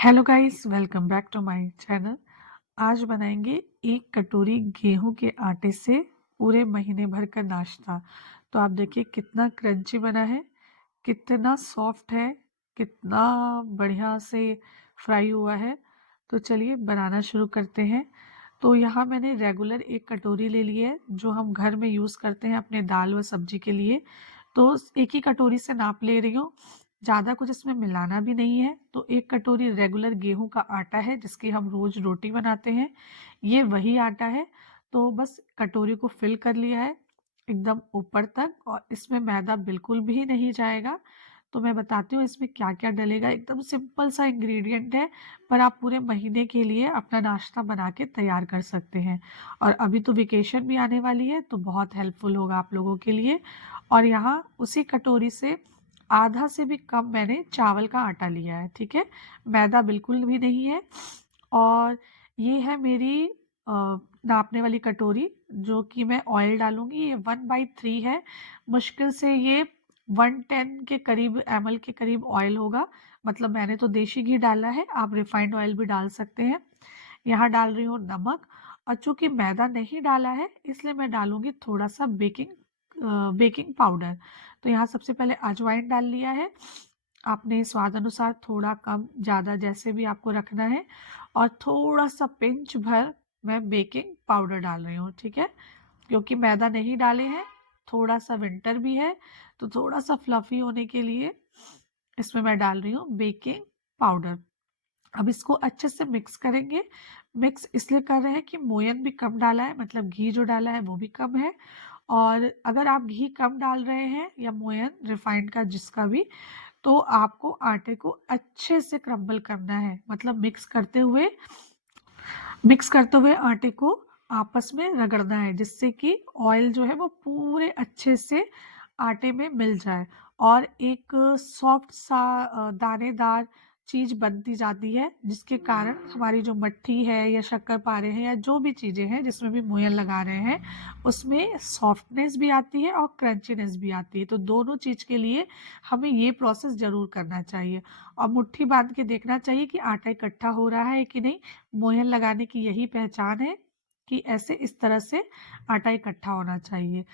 Hello guys, welcome back to my channel. आज बनाएंगे एक कटोरी गेहूं के आटे से पूरे महीने भर का नाश्ता। तो आप देखिए कितना क्रंची बना है, कितना सॉफ्ट है, कितना बढ़िया से फ्राई हुआ है। तो चलिए बनाना शुरू करते हैं। तो यहाँ मैंने रेगुलर एक कटोरी ले ली है जो हम घर में यूज़ करते हैं अपने दाल व सब्जी के लिए। तो एक ही कटोरी से नाप ले रही हूँ, ज़्यादा कुछ इसमें मिलाना भी नहीं है। तो एक कटोरी रेगुलर गेहूं का आटा है जिसकी हम रोज़ रोटी बनाते हैं, ये वही आटा है। तो बस कटोरी को फिल कर लिया है एकदम ऊपर तक, और इसमें मैदा बिल्कुल भी नहीं जाएगा। तो मैं बताती हूँ इसमें क्या क्या डलेगा। एकदम सिंपल सा इंग्रेडिएंट है, पर आप पूरे महीने के लिए अपना नाश्ता बना के तैयार कर सकते हैं। और अभी तो वेकेशन भी आने वाली है तो बहुत हेल्पफुल होगा आप लोगों के लिए। और यहाँ उसी कटोरी से आधा से भी कम मैंने चावल का आटा लिया है, ठीक है। मैदा बिल्कुल भी नहीं है। और ये है मेरी नापने वाली कटोरी, जो कि मैं ऑयल डालूंगी। ये 1/3 है, मुश्किल से ये 110 के करीब ml के करीब ऑयल होगा। मतलब मैंने तो देसी घी डाला है, आप रिफाइंड ऑयल भी डाल सकते हैं। यहाँ डाल रही हूँ नमक। और चूंकि मैदा नहीं डाला है इसलिए मैं डालूंगी थोड़ा सा बेकिंग पाउडर। तो यहाँ सबसे पहले अजवाइन डाल लिया है, आपने स्वाद अनुसार थोड़ा कम ज़्यादा जैसे भी आपको रखना है। और थोड़ा सा पिंच भर मैं बेकिंग पाउडर डाल रही हूँ, ठीक है। क्योंकि मैदा नहीं डाले हैं, थोड़ा सा विंटर भी है, तो थोड़ा सा फ्लफी होने के लिए इसमें मैं डाल रही हूँ बेकिंग पाउडर। अब इसको अच्छे से मिक्स करेंगे। मिक्स इसलिए कर रहे हैं कि मोयन भी कम डाला है, मतलब घी जो डाला है वो भी कम है। और अगर आप घी कम डाल रहे हैं या मोयन रिफाइंड का जिसका भी, तो आपको आटे को अच्छे से क्रम्बल करना है। मतलब मिक्स करते हुए आटे को आपस में रगड़ना है, जिससे कि ऑयल जो है वो पूरे अच्छे से आटे में मिल जाए और एक सॉफ्ट सा दानेदार चीज बनती जाती है, जिसके कारण हमारी जो मट्ठी है या शक्करपारे हैं या जो भी चीजें हैं जिसमें भी मोयन लगा रहे हैं, उसमें सॉफ्टनेस भी आती है और क्रंचीनेस भी आती है। तो दोनों चीज के लिए हमें ये प्रोसेस जरूर करना चाहिए। और मुट्ठी बांध के देखना चाहिए कि आटा इकट्ठा हो रहा है कि नहीं। मोहन लगाने की यही पहचान है कि ऐसे इस तरह से आटा इकट्ठा होना चाहिए।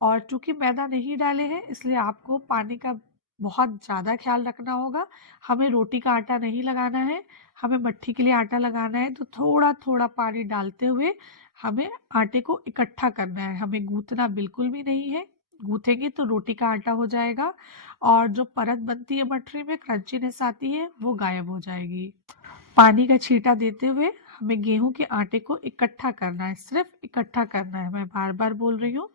और चूंकि मैदा नहीं डाले हैं इसलिए आपको पानी का बहुत ज़्यादा ख्याल रखना होगा। हमें रोटी का आटा नहीं लगाना है, हमें मट्ठी के लिए आटा लगाना है। तो थोड़ा थोड़ा पानी डालते हुए हमें आटे को इकट्ठा करना है, हमें गूंथना बिल्कुल भी नहीं है। गूंथेंगे तो रोटी का आटा हो जाएगा और जो परत बनती है मटरी में, क्रंचीनेस आती है, वो गायब हो जाएगी। पानी का छींटा देते हुए हमें गेहूं के आटे को इकट्ठा करना है, सिर्फ इकट्ठा करना है। मैं बार बार बोल रही हूँ,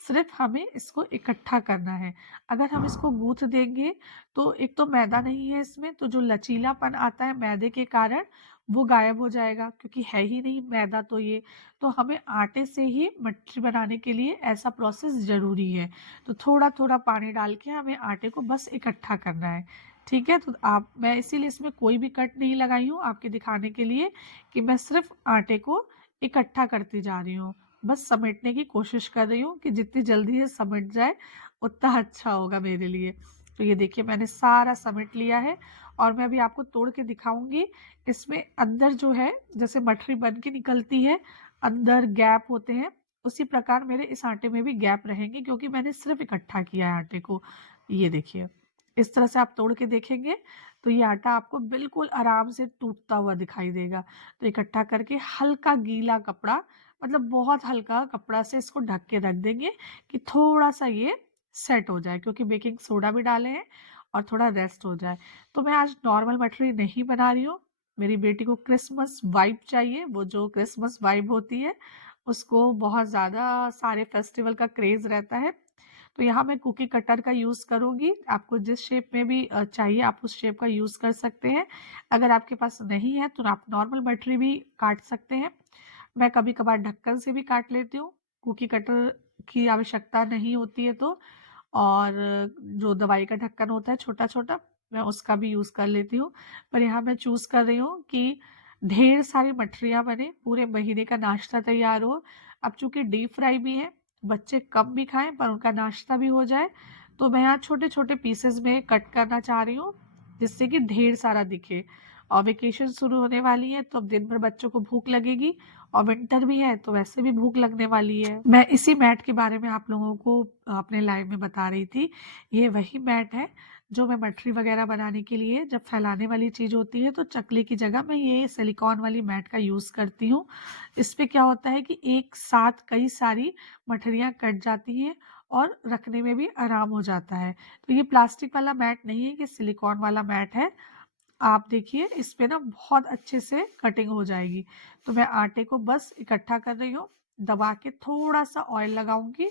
सिर्फ हमें इसको इकट्ठा करना है। अगर हम इसको गूंथ देंगे तो एक तो मैदा नहीं है इसमें, तो जो लचीलापन आता है मैदे के कारण वो गायब हो जाएगा, क्योंकि है ही नहीं मैदा तो ये। तो हमें आटे से ही मटरी बनाने के लिए ऐसा प्रोसेस ज़रूरी है। तो थोड़ा थोड़ा पानी डाल के हमें आटे को बस इकट्ठा करना है, ठीक है। तो आप मैं इसीलिए इसमें कोई भी कट नहीं लगाई हूँ, आपके दिखाने के लिए कि मैं सिर्फ आटे को इकट्ठा करती जा रही हूँ। बस समेटने की कोशिश कर रही हूँ कि जितनी जल्दी ये समेट जाए उतना अच्छा होगा मेरे लिए। तो ये देखिए मैंने सारा समेट लिया है और मैं अभी आपको तोड़ के दिखाऊंगी। इसमें अंदर जो है जैसे मठरी बन के निकलती है, अंदर गैप होते हैं, उसी प्रकार मेरे इस आटे में भी गैप रहेंगे, क्योंकि मैंने सिर्फ इकट्ठा किया है आटे को। ये देखिए इस तरह से आप तोड़ के देखेंगे तो ये आटा आपको बिल्कुल आराम से टूटता हुआ दिखाई देगा। तो इकट्ठा करके हल्का गीला कपड़ा, मतलब बहुत हल्का कपड़ा से इसको ढक के रख देंगे कि थोड़ा सा ये सेट हो जाए, क्योंकि बेकिंग सोडा भी डाले हैं, और थोड़ा रेस्ट हो जाए। तो मैं आज नॉर्मल मटेरियल नहीं बना रही हूँ, मेरी बेटी को क्रिसमस वाइब चाहिए, वो जो क्रिसमस वाइब होती है उसको बहुत ज़्यादा सारे फेस्टिवल का क्रेज रहता है। तो यहाँ मैं कुकी कटर का यूज़ करूँगी, आपको जिस शेप में भी चाहिए आप उस शेप का यूज़ कर सकते हैं। अगर आपके पास नहीं है तो आप नॉर्मल मटरी भी काट सकते हैं। मैं कभी कभार ढक्कन से भी काट लेती हूँ, कुकी कटर की आवश्यकता नहीं होती है तो। और जो दवाई का ढक्कन होता है छोटा छोटा, मैं उसका भी यूज़ कर लेती हूँ। पर यहाँ मैं चूज़ कर रही हूँ कि ढेर सारी मठरियाँ बने, पूरे महीने का नाश्ता तैयार हो। अब चूंकि डीप फ्राई भी है, बच्चे कम भी खाएं पर उनका नाश्ता भी हो जाए, तो मैं यहाँ छोटे छोटे पीसेस में कट करना चाह रही हूँ जिससे कि ढेर सारा दिखे। और वेकेशन शुरू होने वाली है तो अब दिन भर बच्चों को भूख लगेगी, और विंटर भी है तो वैसे भी भूख लगने वाली है। मैं इसी मैट के बारे में आप लोगों को अपने लाइव में बता रही थी। ये वही मैट है जो मैं मठरी वगैरह बनाने के लिए, जब फैलाने वाली चीज़ होती है तो चकले की जगह मैं ये सिलिकॉन वाली मैट का यूज़ करती हूँ। इस पे क्या होता है कि एक साथ कई सारी मठरियाँ कट जाती हैं और रखने में भी आराम हो जाता है। तो ये प्लास्टिक वाला मैट नहीं है, ये सिलिकॉन वाला मैट है। आप देखिए इस पे ना बहुत अच्छे से कटिंग हो जाएगी। तो मैं आटे को बस इकट्ठा कर रही हूँ, दबा के थोड़ा सा ऑयल लगाऊंगी,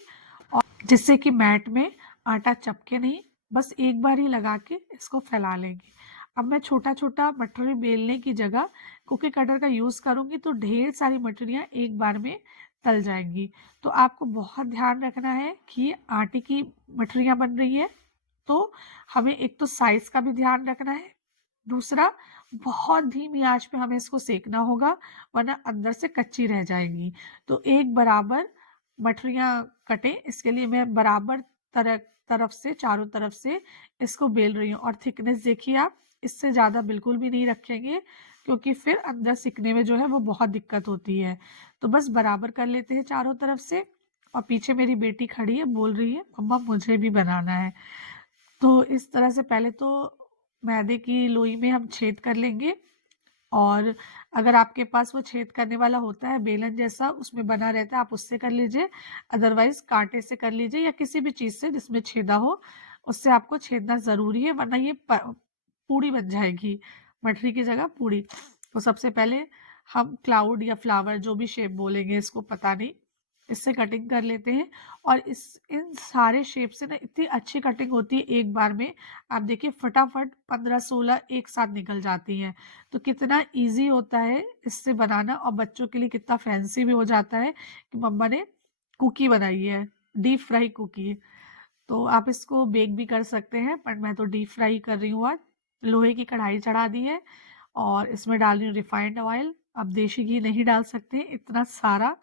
और जिससे कि मैट में आटा चपके नहीं, बस एक बार ही लगा के इसको फैला लेंगे। अब मैं छोटा छोटा मटरी बेलने की जगह कुकी कटर का यूज़ करूँगी तो ढेर सारी मटरियाँ एक बार में तल जाएंगी। तो आपको बहुत ध्यान रखना है कि आटे की मटरियाँ बन रही है तो हमें एक तो साइज का भी ध्यान रखना है, दूसरा बहुत धीमी आंच पे हमें इसको सेकना होगा, वरना अंदर से कच्ची रह जाएंगी। तो एक बराबर मठरियाँ कटें, इसके लिए मैं बराबर तरफ से, चारों तरफ से इसको बेल रही हूँ। और थिकनेस देखिए आप, इससे ज़्यादा बिल्कुल भी नहीं रखेंगे क्योंकि फिर अंदर सिकने में जो है वो बहुत दिक्कत होती है। तो बस बराबर कर लेते हैं चारों तरफ से। और पीछे मेरी बेटी खड़ी है, बोल रही है मम्मा मुझे भी बनाना है। तो इस तरह से पहले तो मैदे की लोई में हम छेद कर लेंगे, और अगर आपके पास वो छेद करने वाला होता है बेलन जैसा, उसमें बना रहता है, आप उससे कर लीजिए, अदरवाइज कांटे से कर लीजिए या किसी भी चीज़ से जिसमें छेदा हो, उससे आपको छेदना ज़रूरी है, वरना ये पूड़ी बन जाएगी, मठरी की जगह पूड़ी। तो सबसे पहले हम क्लाउड या फ्लावर जो भी शेप बोलेंगे इसको पता नहीं, इससे कटिंग कर लेते हैं। और इन सारे शेप से ना इतनी अच्छी कटिंग होती है एक बार में, आप देखिए फटाफट 15-16 एक साथ निकल जाती हैं। तो कितना इजी होता है इससे बनाना, और बच्चों के लिए कितना फैंसी भी हो जाता है कि मम्मा ने कुकी बनाई है, डीप फ्राई कुकी। तो आप इसको बेक भी कर सकते हैं, पर मैं तो डीप फ्राई कर रही हूँ आज। लोहे की कढ़ाई चढ़ा दी है और इसमें डाल रही हूँ रिफाइंड ऑयल। अब देशी घी नहीं डाल सकते इतना सारा।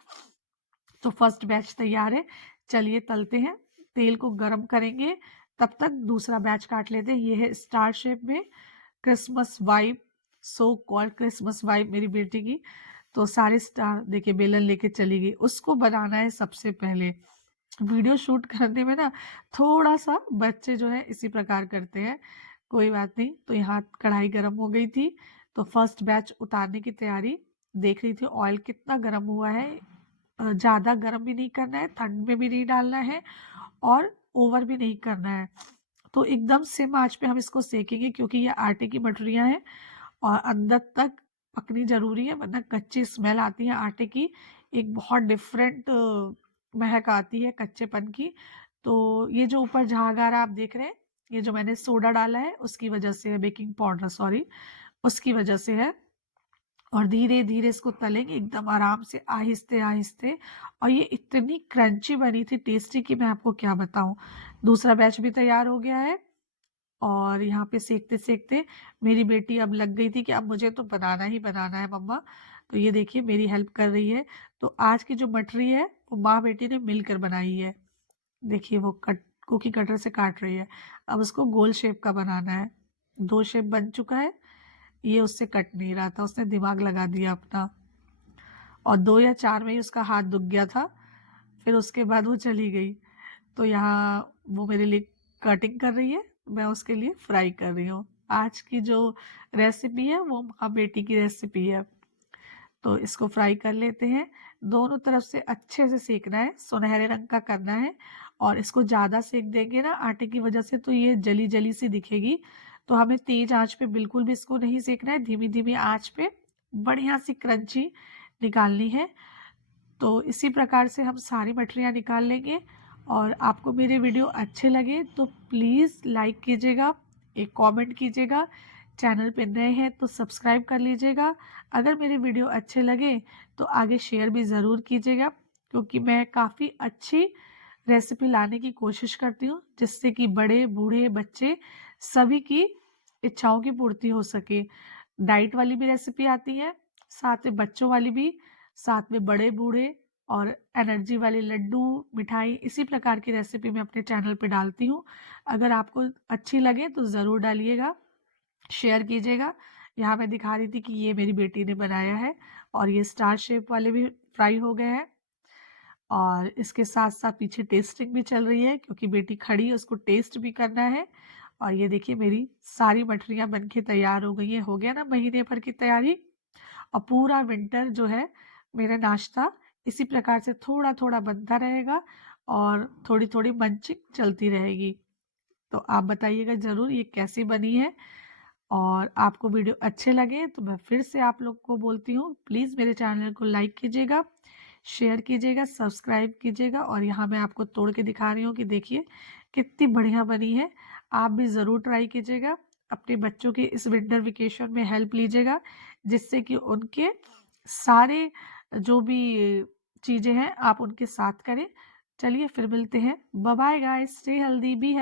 तो फर्स्ट बैच तैयार है, चलिए तलते हैं। तेल को गरम करेंगे, तब तक दूसरा बैच काट लेते हैं। ये है स्टार शेप में, Christmas vibe, so called Christmas vibe मेरी बेटी की। तो सारे स्टार देखिए बेलन लेके चली गई, उसको बनाना है सबसे पहले। वीडियो शूट करने में ना थोड़ा सा बच्चे जो है इसी प्रकार करते हैं, कोई बात नहीं। तो यहाँ कढ़ाई गर्म हो गई थी, तो फर्स्ट बैच उतारने की तैयारी देख रही थी। ऑयल कितना गर्म हुआ है, ज़्यादा गर्म भी नहीं करना है, ठंड में भी नहीं डालना है, और ओवर भी नहीं करना है। तो एकदम सिम आंच पे हम इसको सेकेंगे क्योंकि ये आटे की मटरियाँ हैं और अंदर तक पकनी ज़रूरी है, वरना कच्ची स्मेल आती है आटे की, एक बहुत डिफरेंट महक आती है कच्चेपन की। तो ये जो ऊपर झाग आ रहा है आप देख रहे हैं, ये जो मैंने सोडा डाला है उसकी वजह से है, बेकिंग पाउडर सॉरी, उसकी वजह से है। और धीरे धीरे इसको तलेंगे एकदम आराम से, आहिस्ते आहिस्ते। और ये इतनी क्रंची बनी थी, टेस्टी, कि मैं आपको क्या बताऊं। दूसरा बैच भी तैयार हो गया है, और यहाँ पे सेकते सेकते मेरी बेटी अब लग गई थी कि अब मुझे तो बनाना ही बनाना है मम्मा। तो ये देखिए मेरी हेल्प कर रही है। तो आज की जो मटरी है वो माँ बेटी ने मिलकर बनाई है। देखिए वो कुकी कटर से काट रही है। अब उसको गोल शेप का बनाना है। 2 शेप बन चुका है, ये उससे कट नहीं रहा था, उसने दिमाग लगा दिया अपना, और 2 या 4 में ही उसका हाथ दुख गया था। फिर उसके बाद वो चली गई। तो यहाँ वो मेरे लिए कटिंग कर रही है, मैं उसके लिए फ्राई कर रही हूँ। आज की जो रेसिपी है वो माँ बेटी की रेसिपी है। तो इसको फ्राई कर लेते हैं, दोनों तरफ से अच्छे से सेकना है, सुनहरे रंग का करना है। और इसको ज़्यादा सेक देंगे ना आटे की वजह से तो ये जली जली सी दिखेगी। तो हमें तेज आंच पे बिल्कुल भी इसको नहीं सेकना है, धीमी धीमी आंच पे बढ़िया सी क्रंची निकालनी है। तो इसी प्रकार से हम सारी मठरियाँ निकाल लेंगे। और आपको मेरे वीडियो अच्छे लगे तो प्लीज़ लाइक कीजिएगा, एक कमेंट कीजिएगा, चैनल पे नए हैं तो सब्सक्राइब कर लीजिएगा। अगर मेरे वीडियो अच्छे लगे तो आगे शेयर भी ज़रूर कीजिएगा, क्योंकि मैं काफ़ी अच्छी रेसिपी लाने की कोशिश करती हूँ जिससे कि बड़े बूढ़े बच्चे सभी की इच्छाओं की पूर्ति हो सके। डाइट वाली भी रेसिपी आती है, साथ में बच्चों वाली भी, साथ में बड़े बूढ़े, और एनर्जी वाले लड्डू, मिठाई, इसी प्रकार की रेसिपी मैं अपने चैनल पे डालती हूँ। अगर आपको अच्छी लगे तो ज़रूर डालिएगा, शेयर कीजिएगा। यहाँ मैं दिखा रही थी कि ये मेरी बेटी ने बनाया है और ये स्टार शेप वाले भी फ्राई हो गए हैं। और इसके साथ-साथ पीछे टेस्टिंग भी चल रही है क्योंकि बेटी खड़ी है, उसको टेस्ट भी करना है। और ये देखिए मेरी सारी मठरियाँ बन के तैयार हो गई हैं। हो गया ना महीने भर की तैयारी। और पूरा विंटर जो है मेरा नाश्ता इसी प्रकार से थोड़ा-थोड़ा बनता रहेगा और थोड़ी-थोड़ी मंचिंग चलती रहेगी। तो आप बताइएगा ज़रूर ये कैसी बनी है। और आपको वीडियो अच्छे लगे तो मैं फिर से आप लोग को बोलती हूँ, प्लीज़ मेरे चैनल को लाइक कीजिएगा, शेयर कीजिएगा, सब्सक्राइब कीजिएगा। और यहाँ मैं आपको तोड़ के दिखा रही हूँ कि देखिए कितनी बढ़िया बनी है। आप भी ज़रूर ट्राई कीजिएगा। अपने बच्चों के इस विंटर वेकेशन में हेल्प लीजिएगा, जिससे कि उनके सारे जो भी चीज़ें हैं आप उनके साथ करें। चलिए फिर मिलते हैं। Bye bye guys, stay healthy, be happy.